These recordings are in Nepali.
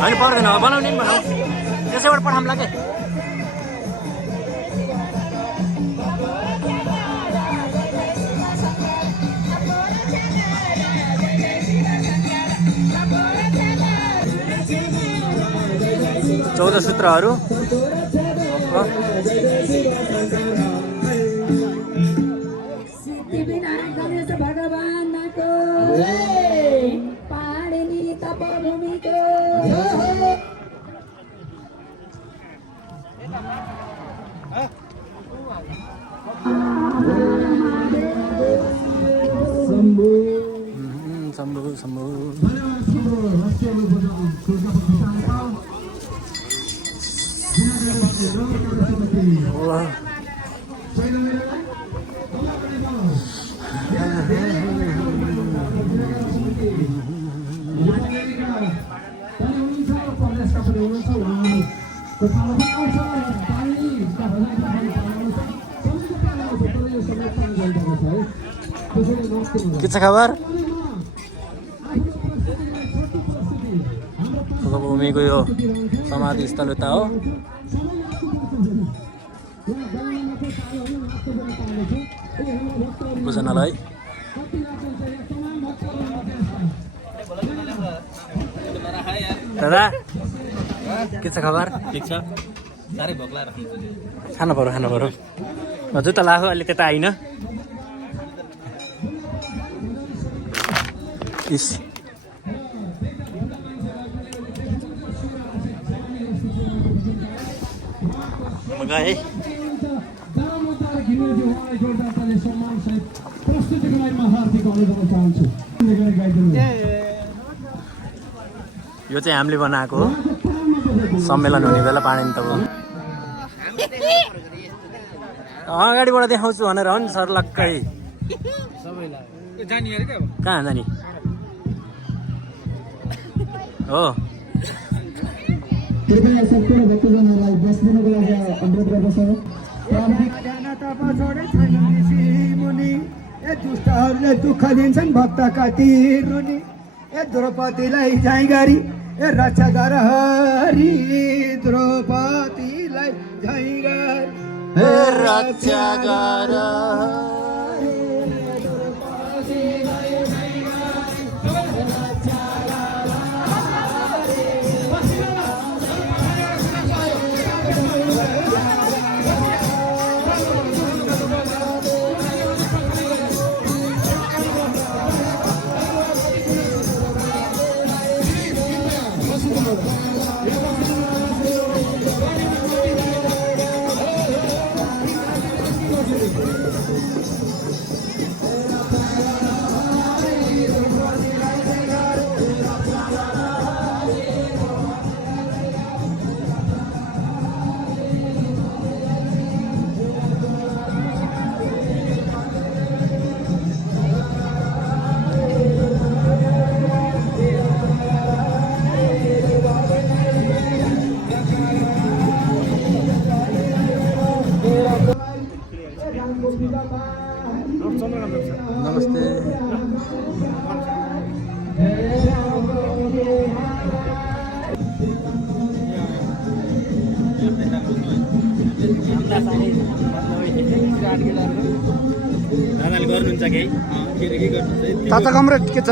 होइन पर्दैन बनाउने नि बनाऊ त्यसैबाट पठाउँला के चौध सूत्रहरू के छ खबर भूमिको यो समाधि स्थल उता हो पूजनालय दादा के छ खबर ठिक छ साह्रै भोक लागेर खानु पर्यो जुत्ता लाग्यो अहिले त्यता आइन इस गए यो चाहिँ हामीले बनाएको हो सम्मेलन हुने बेला पानी त अगाडिबाट देखाउँछु भनेर हो नि सर लक्कै कहाँ जाने हो कृपया सबैले भक्तजनहरूलाई बस्दिनको लागि अनुरोध गर्दछु दुष्टहरूले दुःख दिन्छन् भक्त कति रुनी द्रौपदीलाई जाइ गरी रक्षा गर हरि द्रौपदीलाई जाइ गरी रक्षा गर नमस्ते दादाले गर्नुहुन्छ केही के गर्नुहुन्छ ताता कमरेड के छ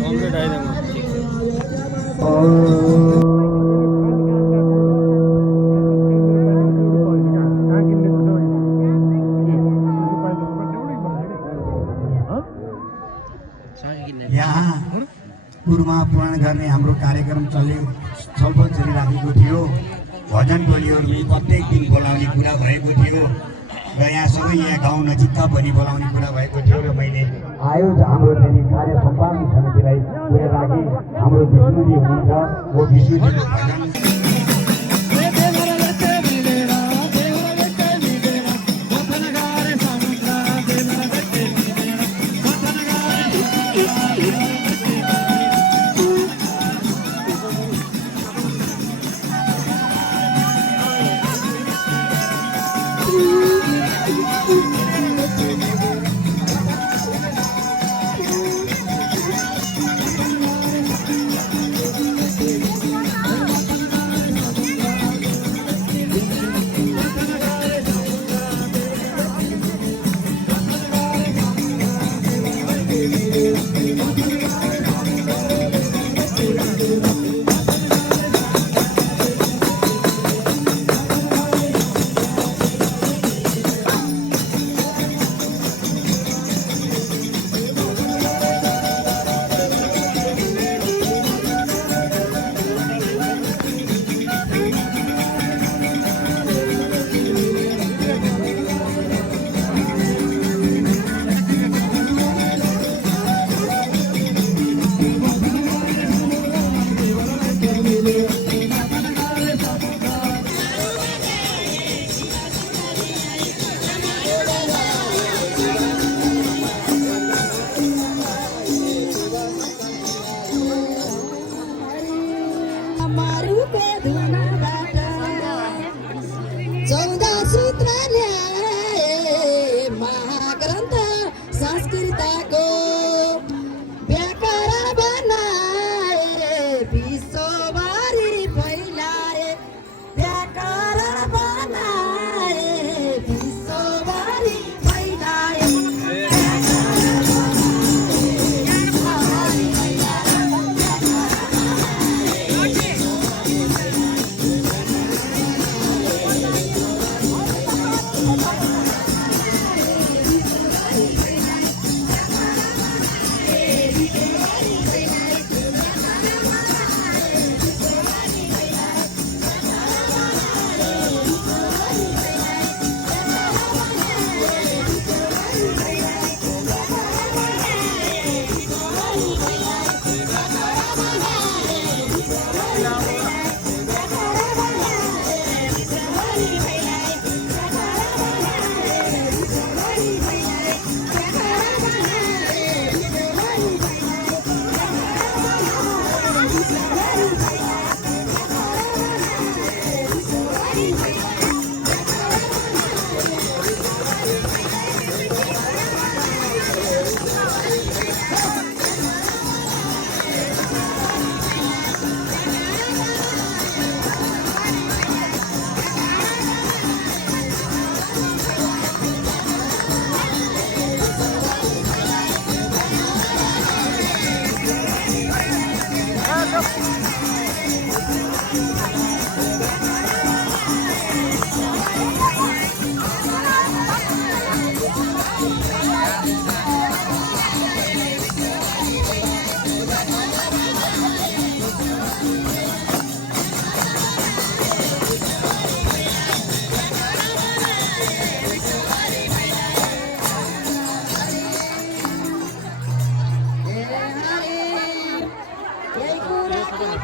कमरेड आइदिनु यहाँ पूर्वमा पुराण गर्ने हाम्रो कार्यक्रम छलफल चलिराखेको थियो भजन टोलीहरू प्रत्येक दिन बोलाउने कुरा भएको थियो र यहाँ सबै यहाँ गाउँ नजिकका पनि बोलाउने कुरा भएको थियो र मैले आयो हाम्रो चाहिँ कार्य सम्पादन समितिलाई कुरा राखेँ हाम्रो विष्णुजी हुनुहुन्छ वो विष्णुजीको भजन मारुको धुनबाट 14 सूत्र ल्याए महाग्रन्थ संस्कृतको व्याकरण बनाए विश्वभरि फैलाए व्याकरण बनाए विश्वभरि फैलाए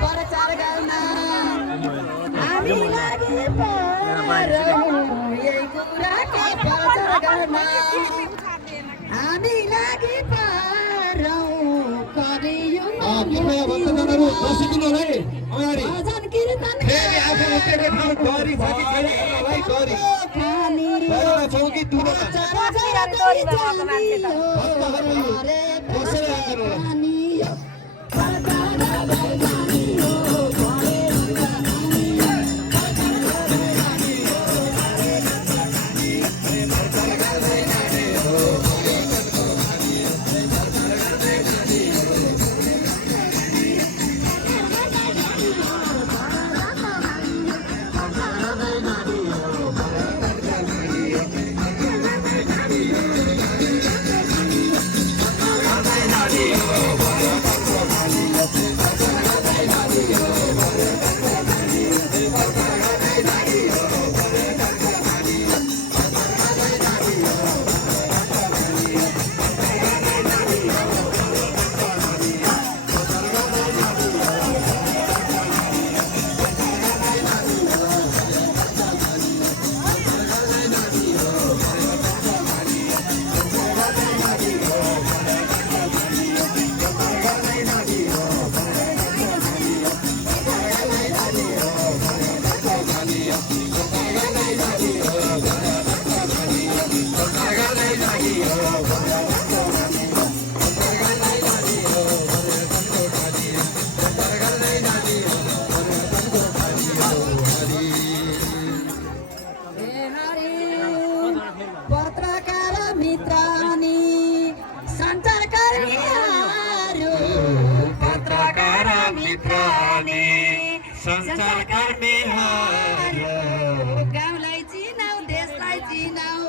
प्रचार गर्न हामी लागि परौँ यही कुराको प्रचार गर्न हामी लागि परौँ करियौँ भजन कीर्तन पत्रकार मित्र अनि सञ्चारकर्मीहरू पत्रकार मित्र अनि सञ्चारकर्मीहरू गाउँलाई चिनाऊ देशलाई चिनाऊ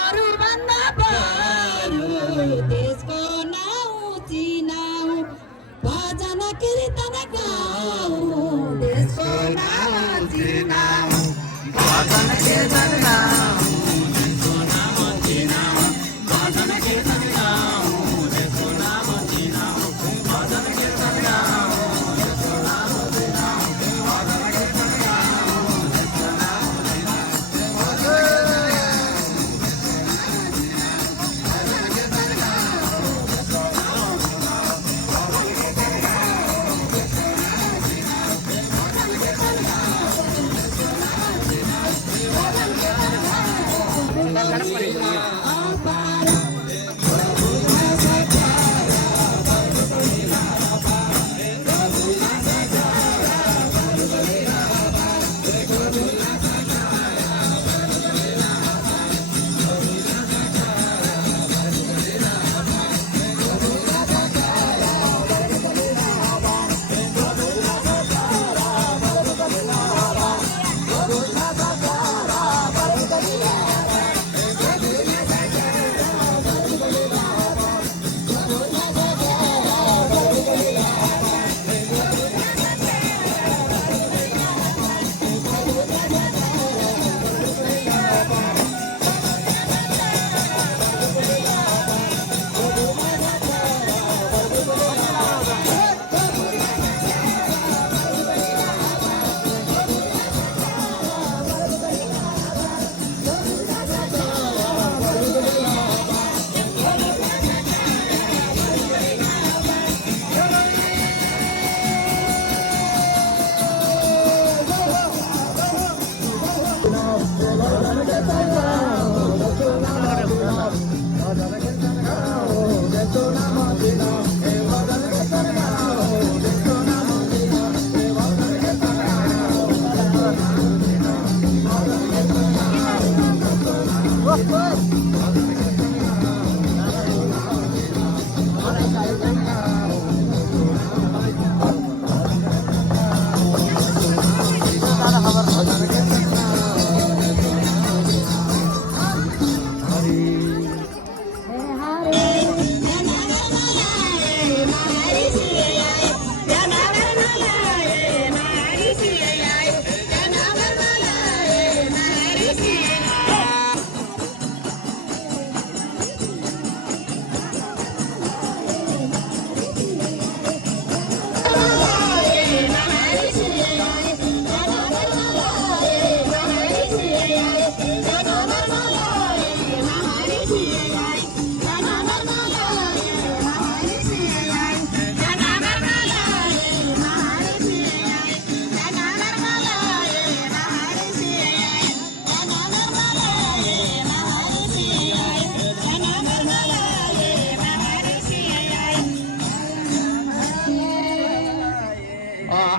अरूभन्दा बरु देशको नाउँ चिनाऊ भजन कीर्तन गाऊ देशको नाउँ चिनाऊ भजन कीर्तन गाऊ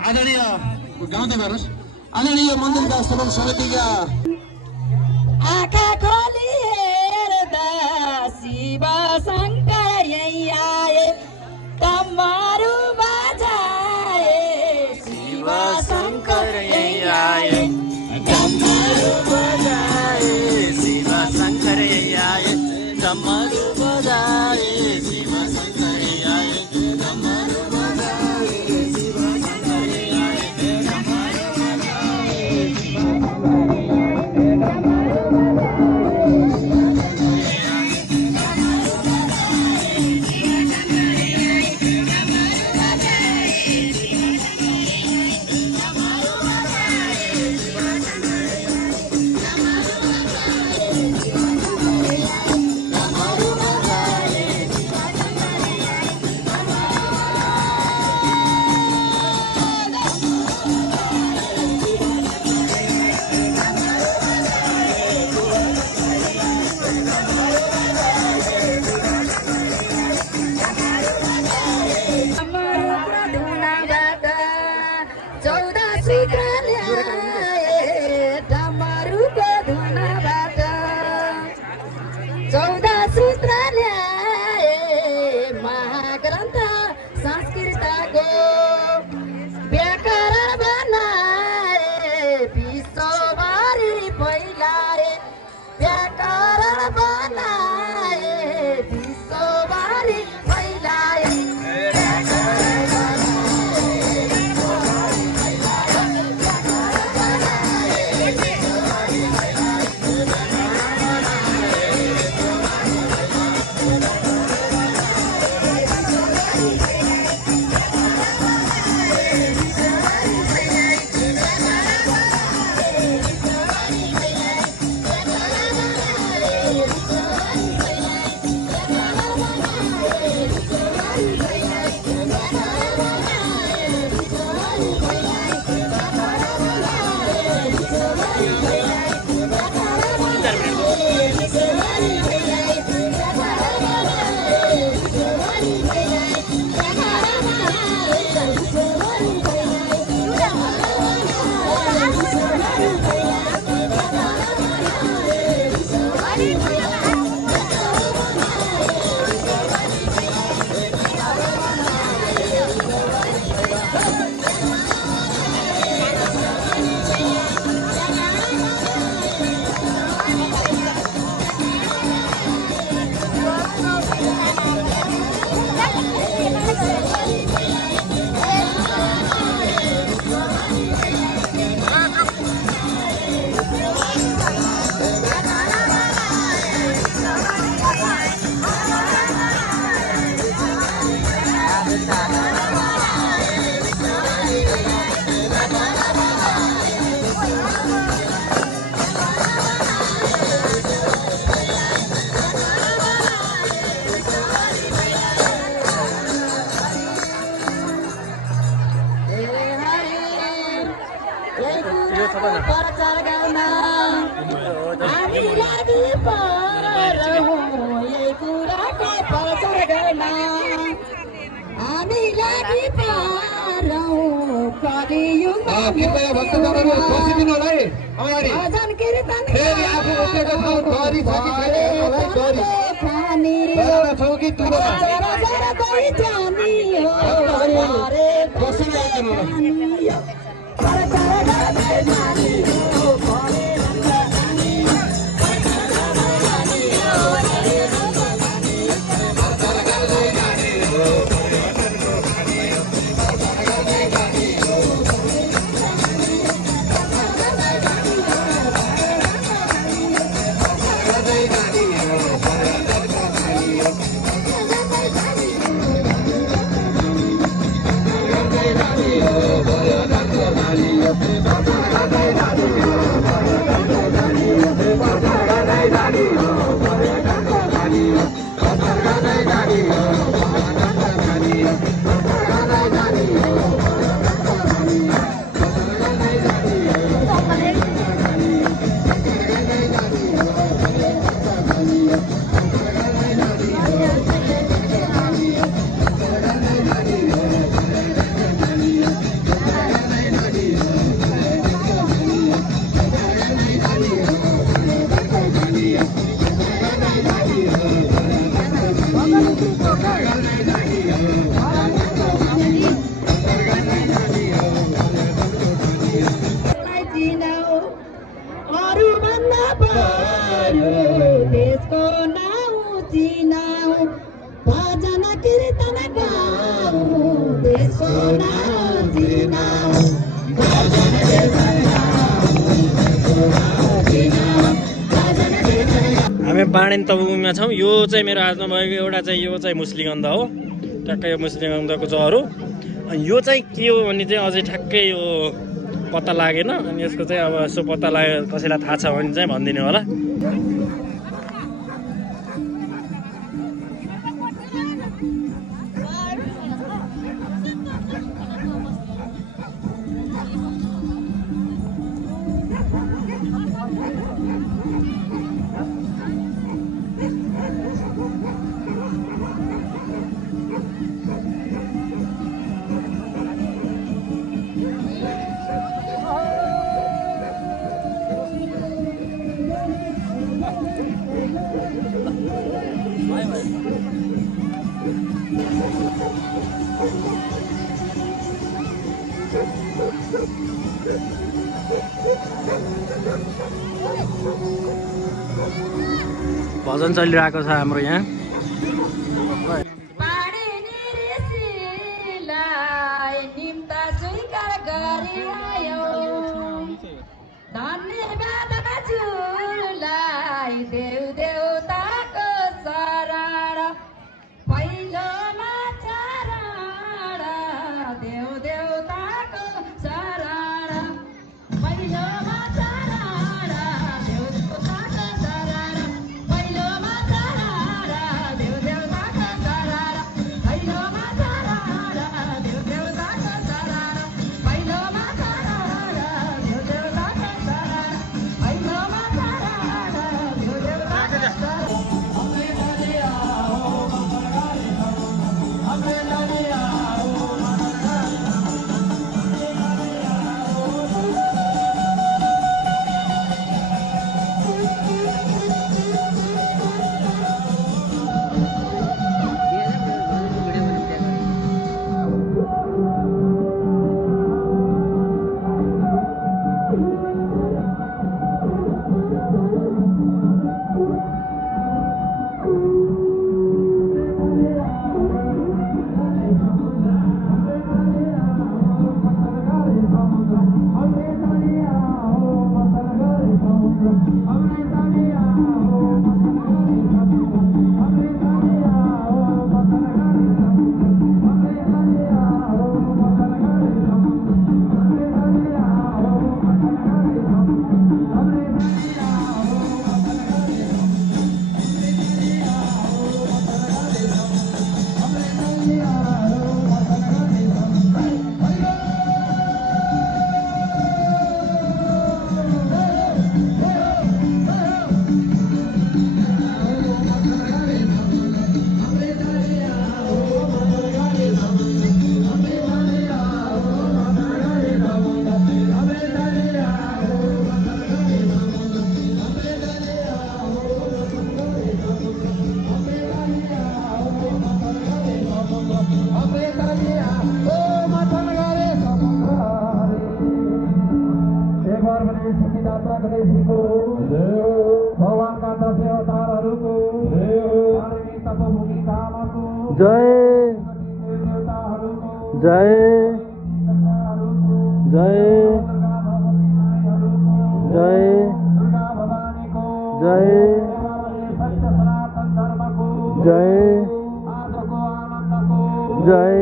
आदरणीय गाउँदै गर्नुहोस् आदरणीय मन्दिरका सेवक समितिका आँखा खोली हेर्दा शिव शङ्कर यही आए तम्मारू बजाए शिव शङ्कर यही आए डमरू बजाए शिव शङ्कर आए डमरू बजाए शिव शङ्कर आए डमरू बजाए शिव शङ्कर आए प्रचार गर्न हामी लागि परौँ यही कुराको प्रचार गर्न हामी लागि परौँ कलियुगमा कृपया भक्तजनहरू बसिदिनु होला है अगाडि भजन कीर्तन फेरि आफू उठेको ठाउँ डरी छ कि छैन हेर्नलाई डरी डरामा छौ कि टुरोमा बसिरहेको देशको नाउँ चिनाऊ भजन कीर्तन गाऊ देशको नाउँ चिनाऊ भजन कीर्तन हामी बाणेन तबुमा छौँ। यो चाहिँ मेरो हातमा भएको एउटा चाहिँ यो चाहिँ मुस्लिगन्ध हो, ट्याक्कै यो मुस्लिगन्धको जरो। अनि यो चाहिँ के हो भने चाहिँ अझै ठ्याक्कै यो पत्ता लागेन। अनि यसको चाहिँ अब यसो पत्ता लाग्यो कसैलाई थाहा छ भने चाहिँ भनिदिनु होला। भजन चलिरहेको छ हाम्रो यहाँ। निम्ता स्वीकार गरी आयो धन्यवाद हजुरलाई देव देवताको शरण पहिलोमा चरण देव देवताको शरण पहिलोमा चरण देव देवताको शरण पहिलोमा चरण देव देवताको शरण पहिलोमा चरण देव देवताको शरण पहिलोमा चरण देव देवताको शरण पहिलोमा चरण देव देवताको सिद्धिदाता गणेशजीको भगवानका 10 अवतारहरूको पार्वती तपोभूमि धामको जय देवताहरूको जय जय जय दुर्गा भवानीको जय सत्य सनातन धर्मको जय आजको आनन्दको जय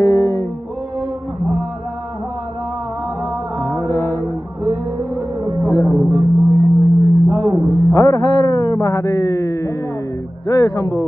ओम हर हर हर हर महादेव जय शम्भो।